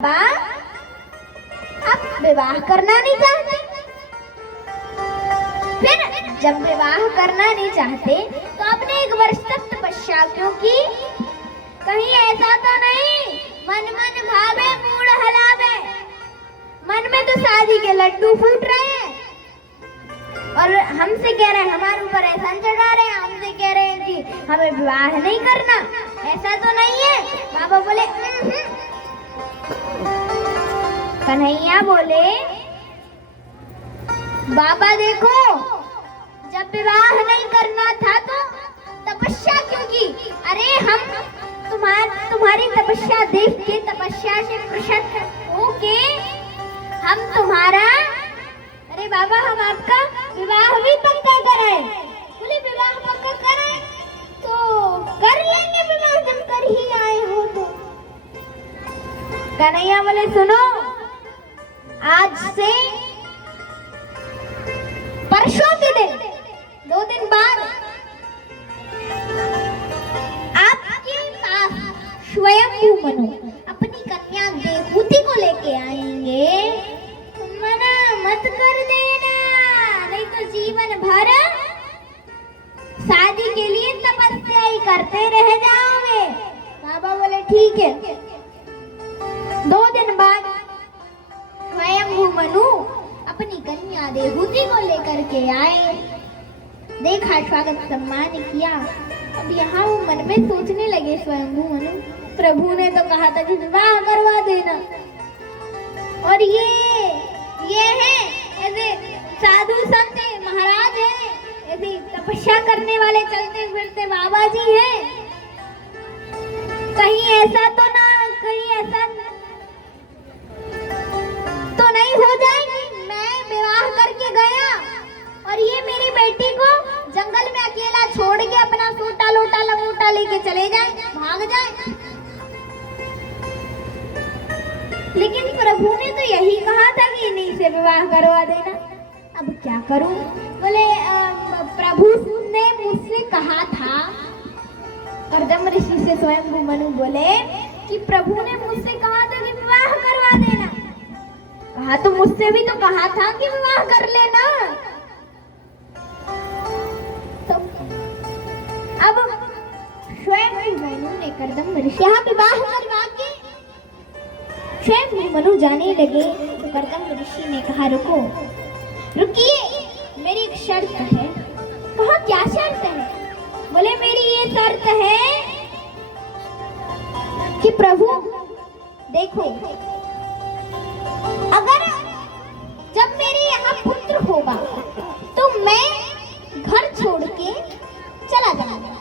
आप विवाह करना नहीं चाहते। फिर जब विवाह करना नहीं चाहते तो आपने 1 वर्ष तक तपस्या क्यों की? कहीं ऐसा तो नहीं मन मन भावे मूड हलावे, मन में तो शादी के लड्डू फूट रहे हैं और हमसे कह रहे हैं, हमारे ऊपर एहसान चढ़ा रहे हैं, हमसे कह रहे हैं कि हमें विवाह नहीं करना। ऐसा तो नहीं है। बाबा बोले कन्हैया बोले, बाबा देखो, जब विवाह नहीं करना था तो तपस्या क्यों की? अरे हम तुम्हारी तपस्या देख के, तपस्या से प्रसन्न होके हम तुम्हारा, अरे बाबा हम आपका विवाह भी पक्का कराए। बोले विवाह पक्का कराए तो कर लेंगे विवाह, जब कर ही आए हो तो। कन्हैया बोले सुनो, आज से परसों के दिन 2 दिन बाद आपके पास स्वयंभू मनु अपनी कन्या देवहूति को लेके आएंगे। मना मत कर देना, नहीं तो जीवन भर शादी के लिए तपस्या ही करते रह जाओगे। बाबा बोले ठीक है। 2 दिन बाद स्वयंभू मनु अपनी कन्या देवहूति को लेकर के आए। देखा, स्वागत सम्मान किया। अब यहाँ वो मन में सोचने लगे स्वयंभू मनु, प्रभु ने तो कहा था कि विवाह करवा देना, और ये है ऐसे साधु संत है, महाराज है, ऐसे तपस्या करने वाले चलते फिरते बाबा जी हैं। कहीं ऐसा तो ना, कहीं ऐसा तो नहीं हो जाएगी मैं विवाह करके गया और ये मेरी बेटी को जंगल में अकेला छोड़ के अपना सूटा लोटा लंगोटा लेके चले जाए, भाग जाए। लेकिन प्रभु ने तो यही कहा था कि इन्हीं से विवाह करवा देना। अब क्या करूं? बोले प्रभु ने मुझसे कहा था, कर्दम ऋषि से स्वयंभू मनु बोले कि प्रभु ने मुझसे कहा था कि विवाह करवा देना। कहा तो मुझसे भी तो कहा था कि विवाह कर लेना। तो अब स्वयंभू मनु ने कर्दम ऋषि यहाँ विवाह करवा के स्वयंभू मनु जाने लगे तो कर्दम ऋषि ने कहा रुकिए, मेरी एक शर्त है। कहा क्या शर्त है? बोले मेरी ये शर्त है कि प्रभु देखो, अगर जब मेरे यहाँ पुत्र होगा तो मैं घर छोड़ के चला जाऊंगा,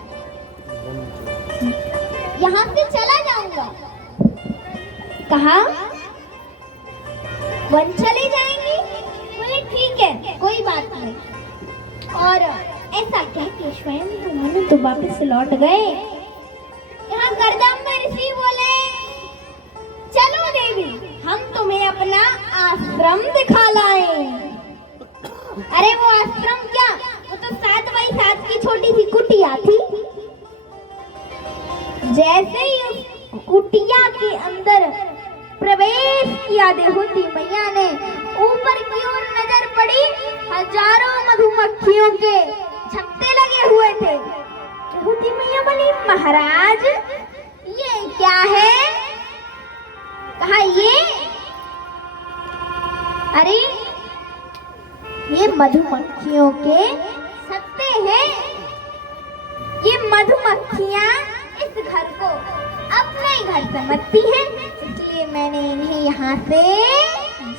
यहाँ से चला जाऊंगा। कहा वन चले जाएंगे? बोले ठीक है, कोई बात नहीं। और ऐसा कह के स्वयंभू मनु तो वापस लौट गए। यहाँ कर्दम ऋषि बोले चलो देवी, हम तुम्हें अपना आश्रम दिखा लाए। अरे वो आश्रम क्या, वो तो 7x7 की छोटी सी कुटिया थी। जैसे ही उस कुटिया के अंदर प्रवेश किया देवहूति मैया ने, ऊपर की ओर नजर पड़ी, हजारों मधुमक्खियों के छत्ते लगे हुए थे। देवहूति मैया बोली महाराज ये क्या है? कहा ये, अरे ये मधुमक्खियों के छत्ते हैं। ये मधुमक्खियां इस घर को अपने घर समझती हैं, इसलिए मैंने इन्हें यहाँ से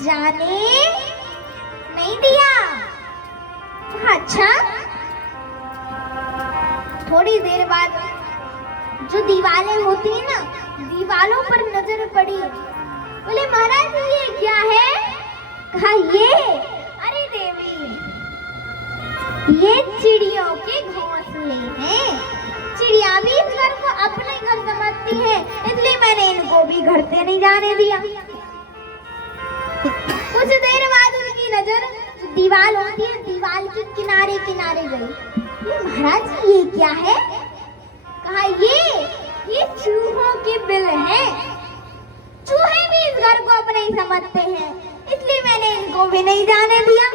जाने नहीं दिया। अच्छा, थोड़ी देर बाद जो दीवारें होती है ना, दीवारों पर नजर पड़ी। बोले महाराज ये क्या है? कहा ये, अरे देवी ये चिड़ियों के घोंसले हैं। चिड़िया भी इस घर को अपने घर समझती है, इसलिए मैंने इनको भी घर से नहीं जाने दिया। कुछ देर बाद उनकी नजर दीवार होती है, दीवार के किनारे किनारे गई। महाराज ये क्या है? कहा ये चूहों के बिल हैं। चूहे भी इस घर को अपने ही समझते हैं, इसलिए मैंने इनको भी नहीं जाने दिया।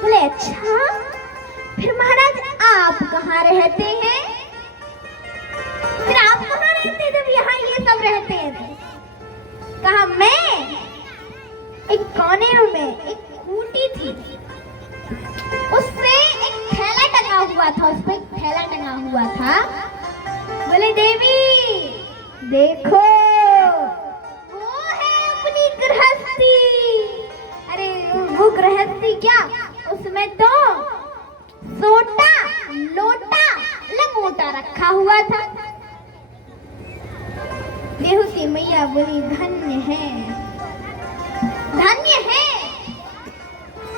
बोले अच्छा, फिर महाराज आप कहाँ रहते हैं? फिर आप कहाँ रहते जब यहाँ ये सब रहते हैं? कहा मैं एक कोने में एक खूंटी थी, उससे एक थैला टंगा हुआ था, उस पे एक थैला टंगा हुआ था। बोले देवी देखो, वो है अपनी गृहस्थी। अरे वो गृहस्थी क्या, उसमें तो सोटा लोटा लंगोटा रखा हुआ था। देहूती मैया बोली धन्य है, धन्य है,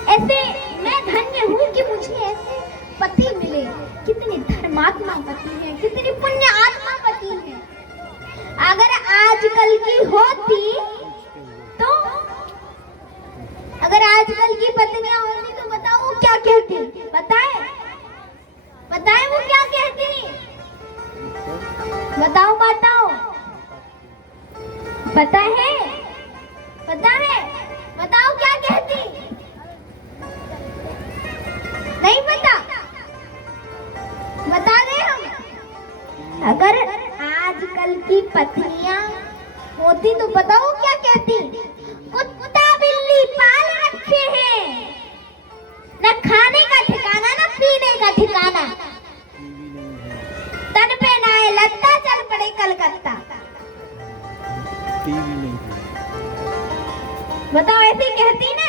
ऐसे मैं धन्य हूँ कि मुझे ऐसे पति मिले। कितने धर्मात्मा पति हैं, कितनी पुण्य आत्मा पति हैं। अगर आजकल की होती तो, अगर आजकल की पत्नियां होती तो बताओ वो क्या कहती? बताए बताए वो क्या कहती? बताओ बताओ, पता है? पता है? बताओ क्या कहती? नहीं पता? बता दें हम। अगर आजकल की पत्नियां होती तो बताओ क्या कहती? कुत्ता बिल्ली पाल रखे हैं, न खाने का ठिकाना न पीने का ठिकाना, तन पे ना है लत्ता, चल पड़े कलकत्ता। बताओ ऐसी कहती ना?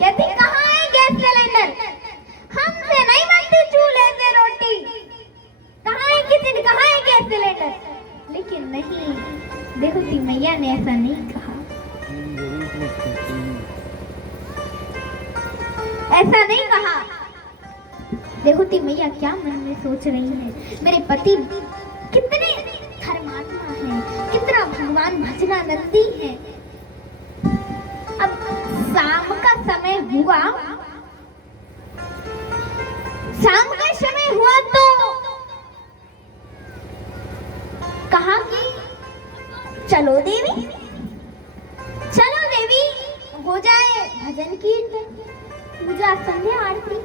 कहती कहाँ है गैस सिलेंडर, हमसे नहीं बनती चूल्हे से रोटी, कहाँ है किचन, कहाँ है गैस सिलेंडर? लेकिन नहीं, देहूती मैया ने ऐसा नहीं कहा, ऐसा नहीं कहा। देहूती मैया क्या मन में सोच रही है, मेरे पति कितने धर्मात्मा हैं, कितना भगवान भजनानंदी है। अब शाम का समय हुआ, शाम का समय हुआ तो कहा कि चलो देवी, चलो देवी, हो जाए भजन कीर्तन, पूजा संध्या आरती,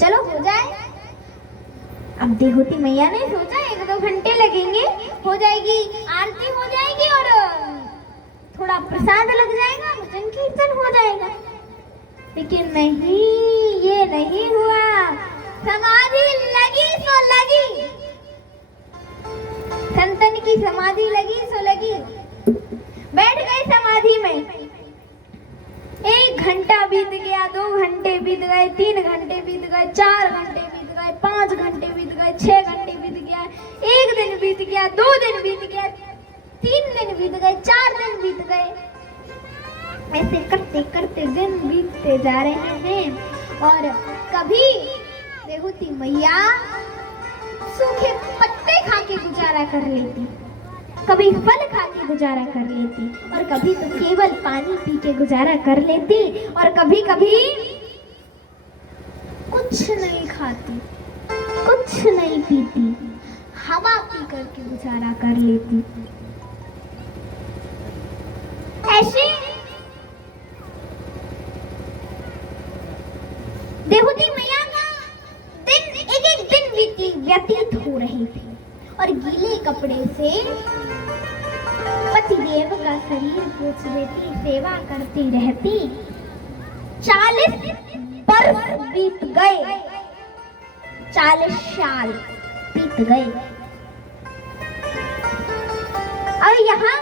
चलो हो जाए। अब देहूती मैया ने सोचा 1-2 घंटे लगेंगे, हो जाएगी आरती, हो जाएगी और थोड़ा प्रसाद लग जाएगा, भजन कीर्तन हो जाएगा। लेकिन नहीं, ये नहीं हुआ। समाधि लगी सो लगी, संतन की समाधि लगी सो लगी, बैठ गए समाधि में। 1 घंटा बीत गया, 2 घंटे बीत गए, 3 घंटे बीत गए, 4 घंटे बीत गए, 5 घंटे बीत गए, 6 घंटे बीत गया, 1 दिन बीत गया, 2 दिन बीत गया, 3 दिन बीत गए, 4 दिन बीत गए। ऐसे करते करते दिन बीतते जा रहे हैं। और कभी देहूती मैया सूखे पत्ते खा के गुजारा कर लेती, कभी फल खा के गुजारा कर लेती, और कभी तो केवल पानी पी के गुजारा कर लेती, और कभी कभी कुछ नहीं खाती, कुछ नहीं पीती, हवा पी करके गुजारा कर लेती। ऐसे देहूती मैया का दिन एक दिन व्यतीत हो रहे थे, और गीले कपड़े से पतिदेव का शरीर पोंछ देती, सेवा करती रहती। 40 बरस बीत गए, 40 साल बीत गए। और यहाँ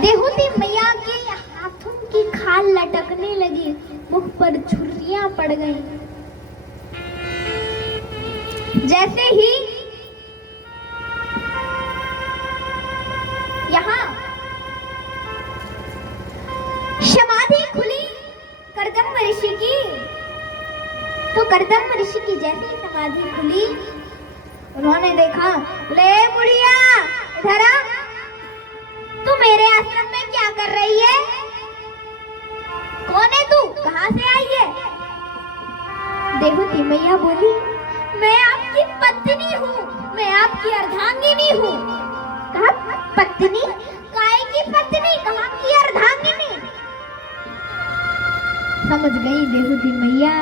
देहूती मैया के हाथों की खाल लटकने लगी, मुख पर झुर्रियां पड़ गई। जैसे ही यहाँ समाधि खुली कर्दम ऋषि की, तो कर्दम ऋषि की जैसी समाधि खुली, उन्होंने देखा, ले बुढ़िया इधर आ, तू मेरे आश्रम में क्या कर रही है? कौन है तू, कहाँ से आई है? देहूती मैया बोली, मैं आपकी पत्नी हूँ, मैं आपकी अर्धांगिनी समझ गई देहूती मैया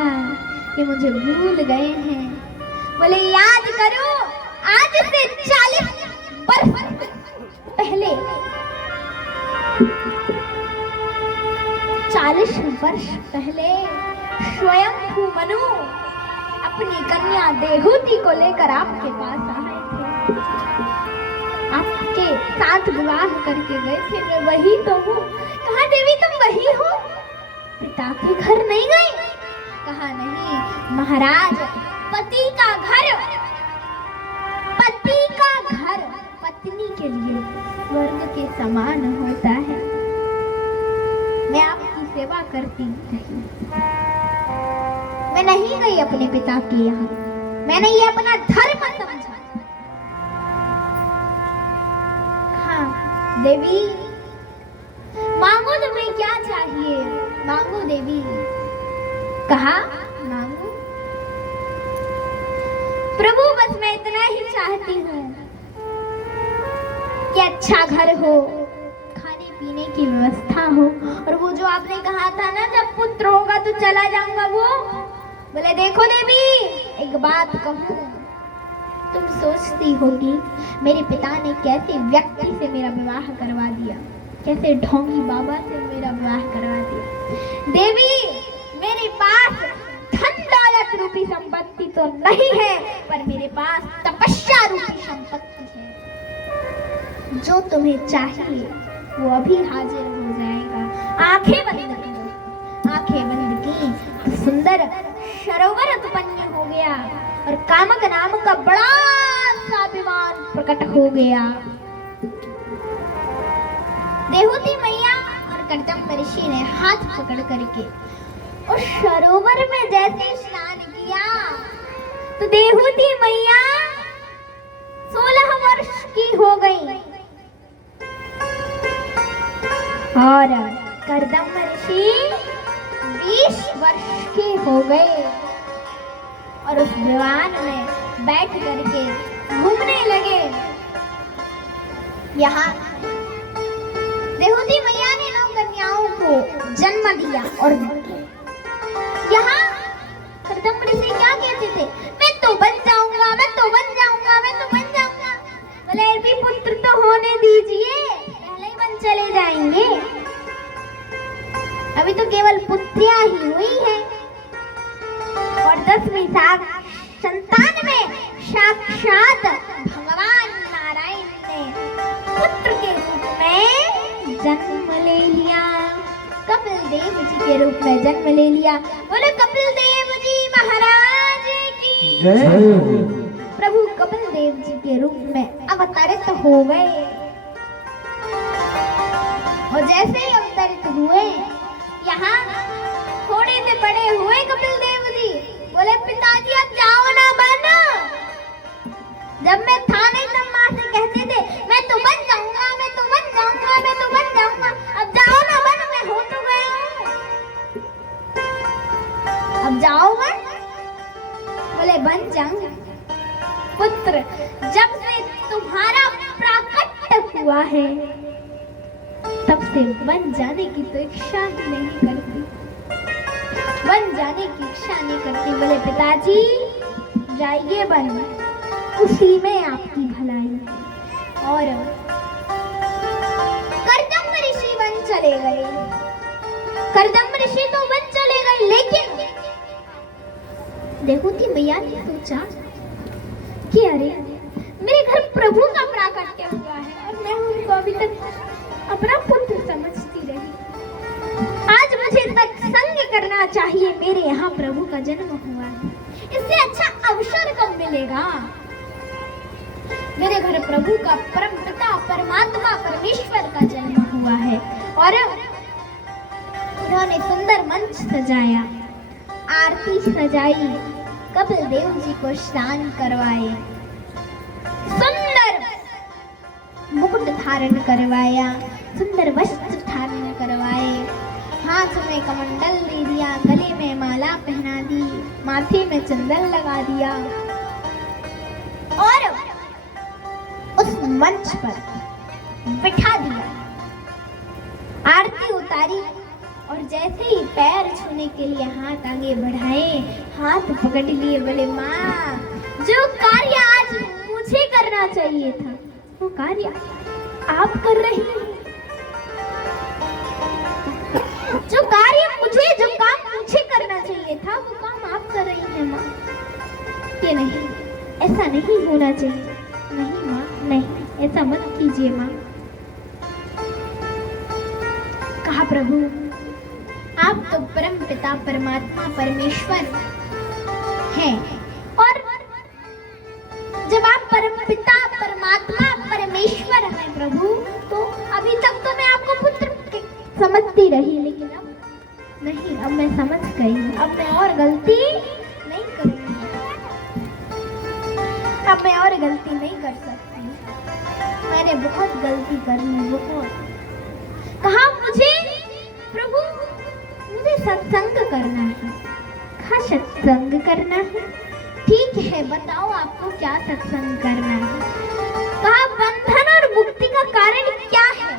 कि मुझे भूल गए हैं। बोले याद करो, आज से 40 वर्ष पहले, 40 वर्ष पहले स्वयं मनु अपनी कन्या देहूती को लेकर आपके पास आए थे, आपके साथ विवाह करके गए थे। मैं वही तो हूँ। कहा देवी तुम वही हो? पिता के घर नहीं गई? कहा नहीं महाराज, पति का घर पत्नी के लिए स्वर्ग के समान होता है। मैं आपकी सेवा करती रही, मैं नहीं गई अपने पिता के यहाँ, मैंने ये अपना धर्म समझा। हाँ देवी, मांगो तुम्हें क्या चाहिए, मांगो देवी। कहा मांगो प्रभु, बस मैं इतना ही चाहती हूँ कि अच्छा घर हो, खाने पीने की व्यवस्था हो, और वो जो आपने कहा था ना जब पुत्र होगा तो चला जाऊंगा, वो बोले देखो देवी एक बात कहूँ, तुम सोचती होगी मेरे पिता ने कैसे व्यक्ति से मेरा विवाह करवा दिया, कैसे ढोंगी बाबा से मेरा विवाह करवा दिया। देवी मेरे पास धन दौलत रूपी संपत्ति तो नहीं है, पर मेरे पास तपस्या रूपी संपत्ति है। जो तुम्हें चाहिए वो अभी हाजिर हो जाएगा। आंखें बंद करो। आंखें बंद की तो सुंदर सरोवर उत्पन्न हो गया और कामक नाम का बड़ा सा विमान प्रकट हो गया। देहूती मैया और कर्दम ऋषि ने हाथ पकड़ करके और सरोवर में जैसे स्नान किया तो देहूती मैया 16 वर्ष की हो गई और कर्दम ऋषि 20 वर्ष के हो गए और उस विमान में बैठ करके घूमने लगे। यहाँ देहूती मैया ने 9 कन्याओं को जन्म दिया और यहाँ कर्दम ऋषि क्या कहते थे, मैं तो बन जाऊंगा, मैं तो बन जाऊंगा, मैं तो बन जाऊंगा। बोले अभी पुत्र तो होने दीजिए, पहले ही बन चले जाएंगे। अभी तो केवल पुत्रियां ही हुई हैं और 10वीं संतान में साक्षात भगवान नारायण ने पुत्र के रूप में जन्म ले लिया, कपिल देव जी के रूप में जन्म ले लिया। बोले कपिल देव जी महाराज की जय। प्रभु कपिल देव जी के रूप में अवतरित हो गए और जैसे ही अवतरित हुए यहाँ थोड़े से बड़े हुए कपिल देव जी। बोले पिताजी अब जाओ ना बन, जब मैं था नहीं तब माँ से कहते थे मैं तो बन जाऊंगा, मैं तो बन जाऊंगा, मैं तो बन जाऊंगा। अब जाओ ना बन, मैं हो तो गई हूँ, अब जाओ बन। बोले बन जाऊंगा पुत्र, जब से तुम्हारा प्राकट्य हुआ है तब से बन जाने की तो इच्छा ही नहीं करती, बन जाने की इच्छा नहीं करती। बोले पिताजी जाइए बन, उसी में आपकी भलाई है। और कर्दम ऋषि बन चले गए, कर्दम ऋषि तो बन चले गए, लेकिन देहूती मैया ने सोचा कि अरे मेरे घर प्रभु का प्राकट्य हुआ है और मैं उनको अभी तक अपना पुत्र समझती रही। आज मुझे सत्संग करना चाहिए, मेरे यहाँ प्रभु का जन्म हुआ है, इससे अच्छा अवसर कब मिलेगा। मेरे घर प्रभु का परम पिता परमात्मा परमेश्वर का जन्म हुआ है। और उन्होंने सुंदर मंच सजाया, आरती सजाई, कपिल देव जी को स्नान करवाए, सुंदर मुकुट धारण करवाया, सुंदर वस्त्र धारण करवाए, हाथ में कमंडल दे दिया, गले में माला पहना दी, माथे में चंदन लगा दिया और उस मंच पर बिठा दिया। आरती उतारी और और जैसे ही पैर छूने के लिए हाथ आगे बढ़ाए, हाथ पकड़ लिए, बोले माँ जो कार्य आज मुझे करना चाहिए था वो कार्य आप कर रही हैं। जो कार्य मुझे, जो काम मुझे करना चाहिए था वो काम आप कर रही हैं माँ। ये नहीं, ऐसा नहीं होना चाहिए। नहीं माँ, नहीं, ऐसा मत कीजिए माँ। कहा प्रभु आप तो परम पिता परमात्मा परमेश्वर हैं, और जब आप परम पिता परमात्मा परमेश्वर हैं प्रभु, तो अभी तक तो मैं आपको पुत्र समझती रही, लेकिन अब नहीं, अब मैं समझ गई। अब मैं और गलती नहीं करूंगी, अब मैं और गलती नहीं कर सकती। मैंने बहुत गलती कर ली, बहुत। कहा मुझे प्रभु मुझे सत्संग करना है। कहा सत्संग करना है, ठीक है बताओ आपको क्या सत्संग करना है। कहा बंधन और मुक्ति का कारण क्या है।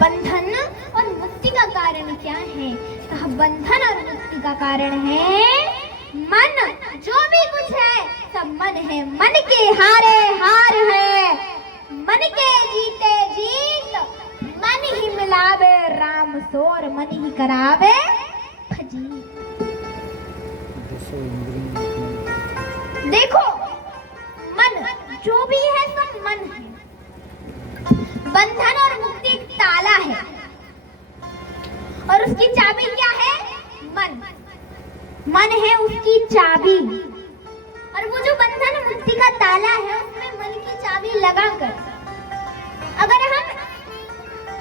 बंधन और मुक्ति का कारण क्या है। कहा बंधन और मुक्ति का कारण है मन। जो भी कुछ है सब मन है, मन के हारे हार है, मन के जीते जीत, मन ही मिलावे राम सोर, मन ही करावे फजीत। देखो मन जो भी है सब मन है। बंधन और मुक्ति एक ताला है और उसकी चाबी क्या है। मन, मन है उसकी चाबी। और वो जो बंधन मुक्ति का ताला है उसमें मन की चाबी लगाकर अगर हम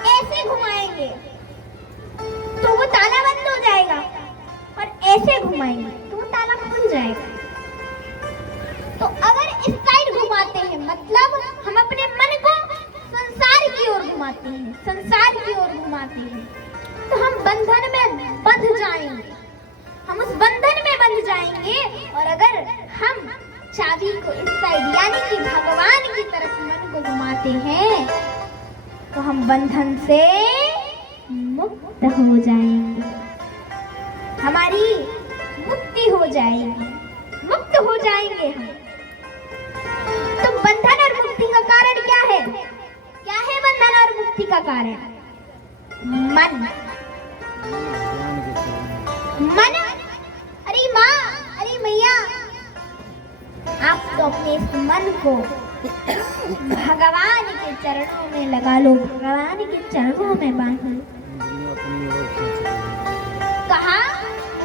ऐसे घुमाएंगे तो वो ताला बंद हो जाएगा, और ऐसे घुमाएंगे तो वो ताला खुल जाएगा। तो अगर इस साइड घुमाते हैं मतलब हम अपने मन को संसार की ओर घुमाते हैं, संसार की ओर घुमाते हैं, तो हम बंधन में बंध जाएंगे, हम उस बंधन में बंध जाएंगे। और अगर हम चाबी को इस साइड यानी कि भगवान की तरफ मन को घुमाते हैं तो हम बंधन से मुक्त हो जाएंगे, हमारी मुक्ति हो जाएगी, मुक्त हो जाएंगे हम। तो बंधन और मुक्ति का कारण क्या है। क्या है बंधन और मुक्ति का कारण। मन, मन। अरे माँ, अरे मैया, आप तो अपने इस मन को भगवान के चरणों में लगा लो, भगवान के चरणों में बांध लो। कहा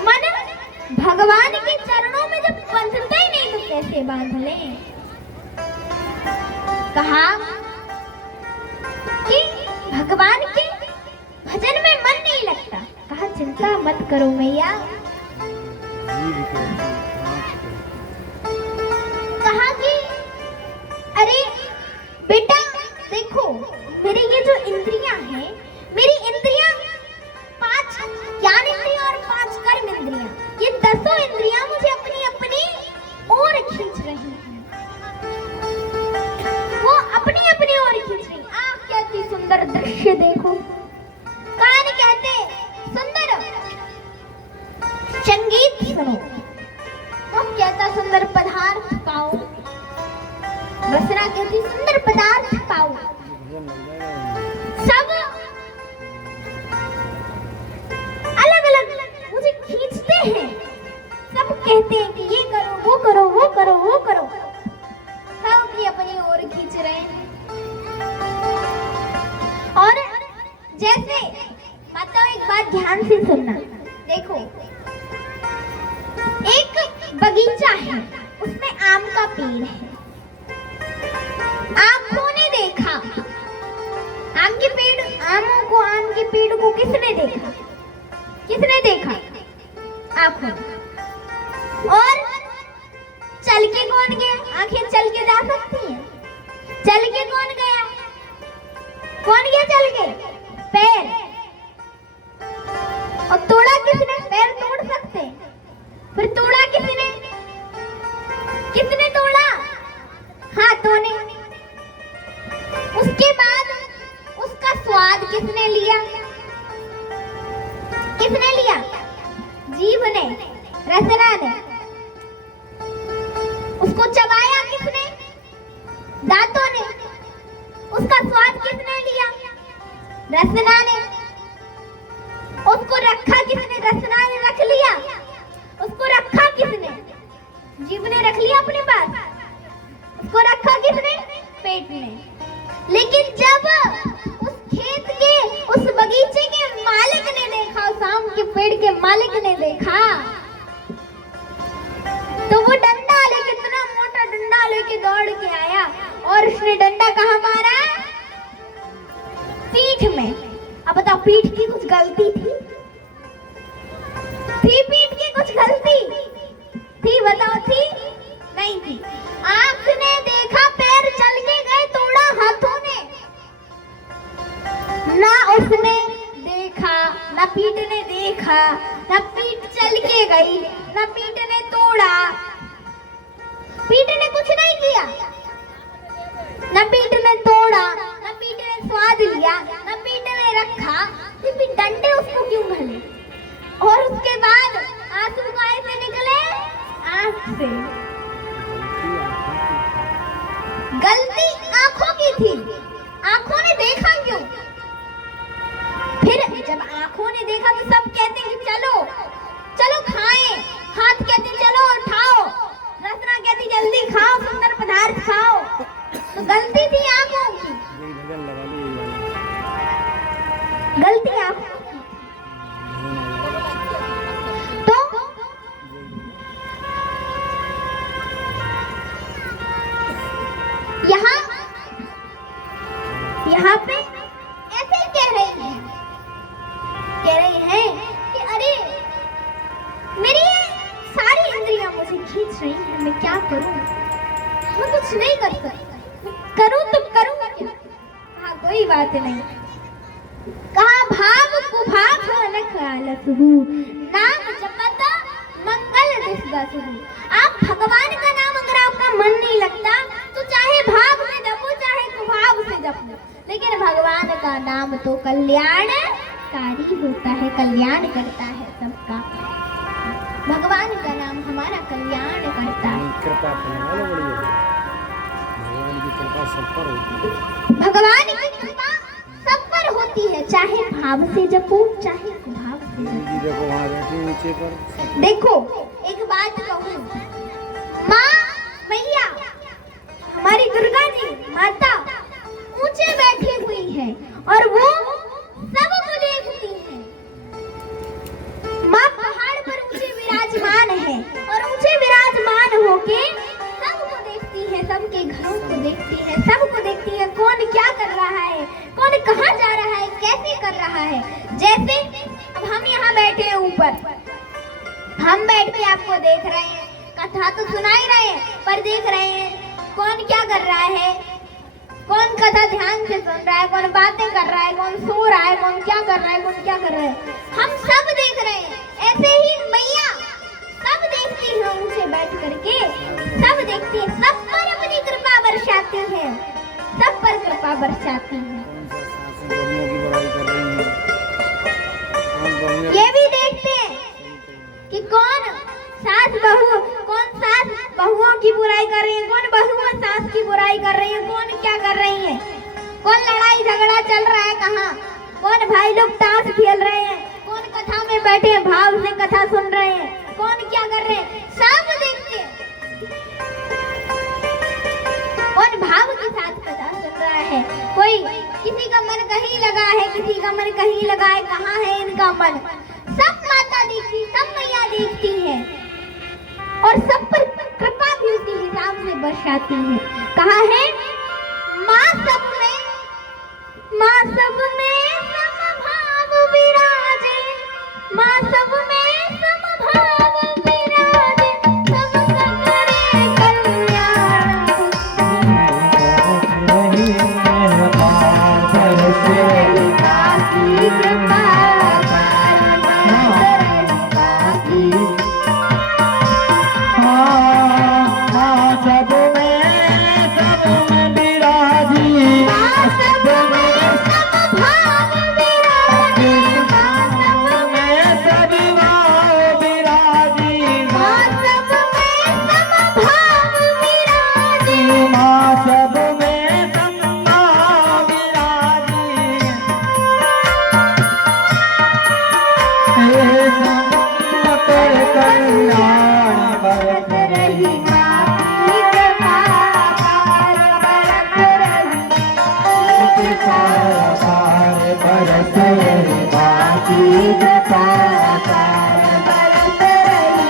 मन भगवान के चरणों में जब बंधते ही नहीं तो कैसे बांध लें। कहा कि भगवान के भजन में मन नहीं लगता। कहा चिंता मत करो मैया। कहा कि अरे बेटा देखो मेरी ये जो इंद्रियां हैं, मेरी इंद्रियां 5 ज्ञान इंद्रियां और 5 कर्म इंद्रियां, ये 10 इंद्रियां मुझे अपनी अपनी ओर खींच रही हैं। वो अपनी अपनी ओर खींच रही। आँख कहती सुंदर दृश्य देखो, कान कहते सुंदर संगीत सुनो, वो कहता सुंदर पदार्थ पाओ, रसना कहती सुंदर पदार्थ पाओ। सब अलग अलग मुझे खींचते हैं, सब कहते हैं कि ये करो वो करो वो करो वो करो, सब अपनी अपनी ओर खींच रहे हैं। और जैसे माता एक बात ध्यान से सुनना, देखो एक बगीचा है, उसमें आम का पेड़ है। आंखों ने देखा आम के पेड़, आमों को, आम के पेड़ को किसने देखा। किसने देखा। आंखों। और चल के कौन गया। आंखें चल के जा सकती हैं। चल के कौन गया। कौन गया चल के। पैर। और तोड़ा किसने। पैर तोड़ सकते, फिर तोड़ा किसने। किसने तोड़ा। हाथों ने। उसके बाद उसका उसको चबाया किसने? दांतों ने। उसका स्वाद किसने लिया? रसना ने। उसको रखा किसने? रसना ने रख लिया। उसको रखा किसने? जीभ ने रख लिया अपने पास। उसको रखा किसने? पेट ने। लेकिन जब उस खेत के, उस बगीचे के मालिक ने देखा, उस आम के पेड़ के मालिक ने देखा, तो वो डंडा लेके, इतना मोटा डंडा लेके दौड़ के आया और उसने डंडा कहाँ मारा? पीठ में। अब बताओ, पीठ की कुछ गलती थी? पीठ की कुछ गलती थी? बताओ, थी? नहीं थी। आंख ने देखा, पैर चल के गए, तोड़ा हाथों ने। ना उसने देखा, ना पीठ ने देखा, ना पीठ चल के गई, ना पीठ ने तोड़ा। पीठ ने कुछ नहीं किया, ना पीठ ने तोड़ा, ना पीठ ने स्वाद लिया, ना पीठ ने रखा। फिर डंडे उसको क्यों घले? और उसके बाद आंसू गाय से निकले, आंख से। गलती आंखों की थी। आंखों ने देखा क्यों? फिर जब आंखों ने देखा तो सब कहते हैं कि चलो चलो खाएं, हाथ कहते चलो उठाओ, रसना कहती जल्दी खाओ, सुंदर पदार्थ खाओ। तो गलती थी आंखों की, गलती आंखों की। तो यहाँ पे ऐसे ही कह रही हैं कि अरे मेरी ये सारी इंद्रियां मुझे खींच रही हैं, मैं क्या करूं? मैं कुछ नहीं कर सकती। करूं तो करूं क्या? हाँ, कोई बात नहीं। कहा भाव कुभाव न खालसहु, नाम जपत मंगल दिसदसहु। आप भगवान का नाम अगर आपका मन नहीं लगता तो चाहे भाव से जपो, चाहे कुभाव से जपो, लेकिन भगवान का नाम तो कल्याणकारी होता है, कल्याण करता है सबका। भगवान का नाम हमारा कल्याण करता है। भगवान की कृपा सब पर होती है। भगवान की कृपा सब पर होती है, चाहे भाव से जपो, चाहे कुभाव से जपो। देखो, एक बात कहूँ, माँ मैया हमारी दुर्गा जी माता ऊंचे बैठी हुई है और वो सबको देखती है। माँ पहाड़ पर ऊंचे विराजमान है और ऊंचे विराजमान होके सबको देखती है, सबके घरों को देखती है, सबको देखती है कौन क्या कर रहा है, कौन कहाँ जा रहा है, कैसे कर रहा है। जैसे अब हम यहाँ बैठे हैं ऊपर, हम बैठ के आपको देख रहे हैं, कथा तो सुना ही रहे हैं, पर देख रहे हैं कौन क्या कर रहा है, कौन कथा ध्यान से सुन रहा है, कौन बातें कर रहा है, कौन सो रहा है, कौन क्या कर रहा है, कौन क्या कर रहा है, हम सब देख रहे हैं। ऐसे ही मैया सब देखती है, ऊंचे बैठ करके सब देखती है, सब पर अपनी कृपा बरसाती है, सब पर कृपा बरसाती है। ये भी देखते हैं कि कौन सास बहुओं की बुराई कर रही है, कौन बहुओं सास की बुराई कर रही है, कौन क्या कर रही है, कौन लड़ाई झगड़ा चल रहा है, कहाँ कौन भाई लोग ताश खेल रहे हैं, कौन कथा में बैठे हैं भाव से कथा सुन रहे हैं, कौन क्या कर रहे हैं, सब देखते हैं। कौन भाव के साथ कथा सुन रहा है, कोई किसी का मन कहीं लगा है, किसी का मन कहीं लगा है, कहाँ है इनका मन, सब माता देखती, सब मैया देखती है और सब पर कृपा भी उसी हिसाब से बरसाती है। कहा है माँ सब में समभाव विराजे, माँ सब में समभाव विराजे, सब करे कल्याण। सब कृपा अपार बरस रही।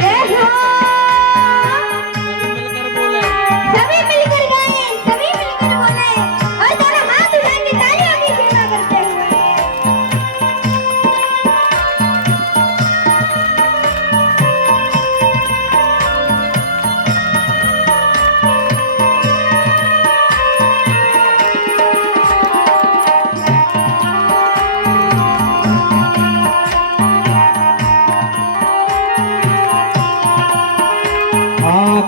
जय हो। सभी मिलकर गाएं, सभी मिलकर बोले और दोनों हाथ उठा के तालियों की सेवा करते हुए।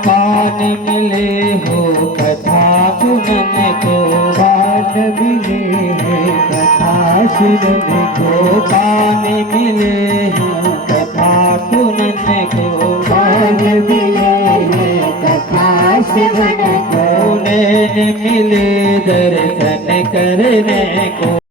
कान मिले हो कथा सुनने को, कान मिले हैं कथा सुनने को, कान मिले हैं कथा सुनने को, कान मिले हैं कथा सुनने को, नैन मिले दर्शन करने को।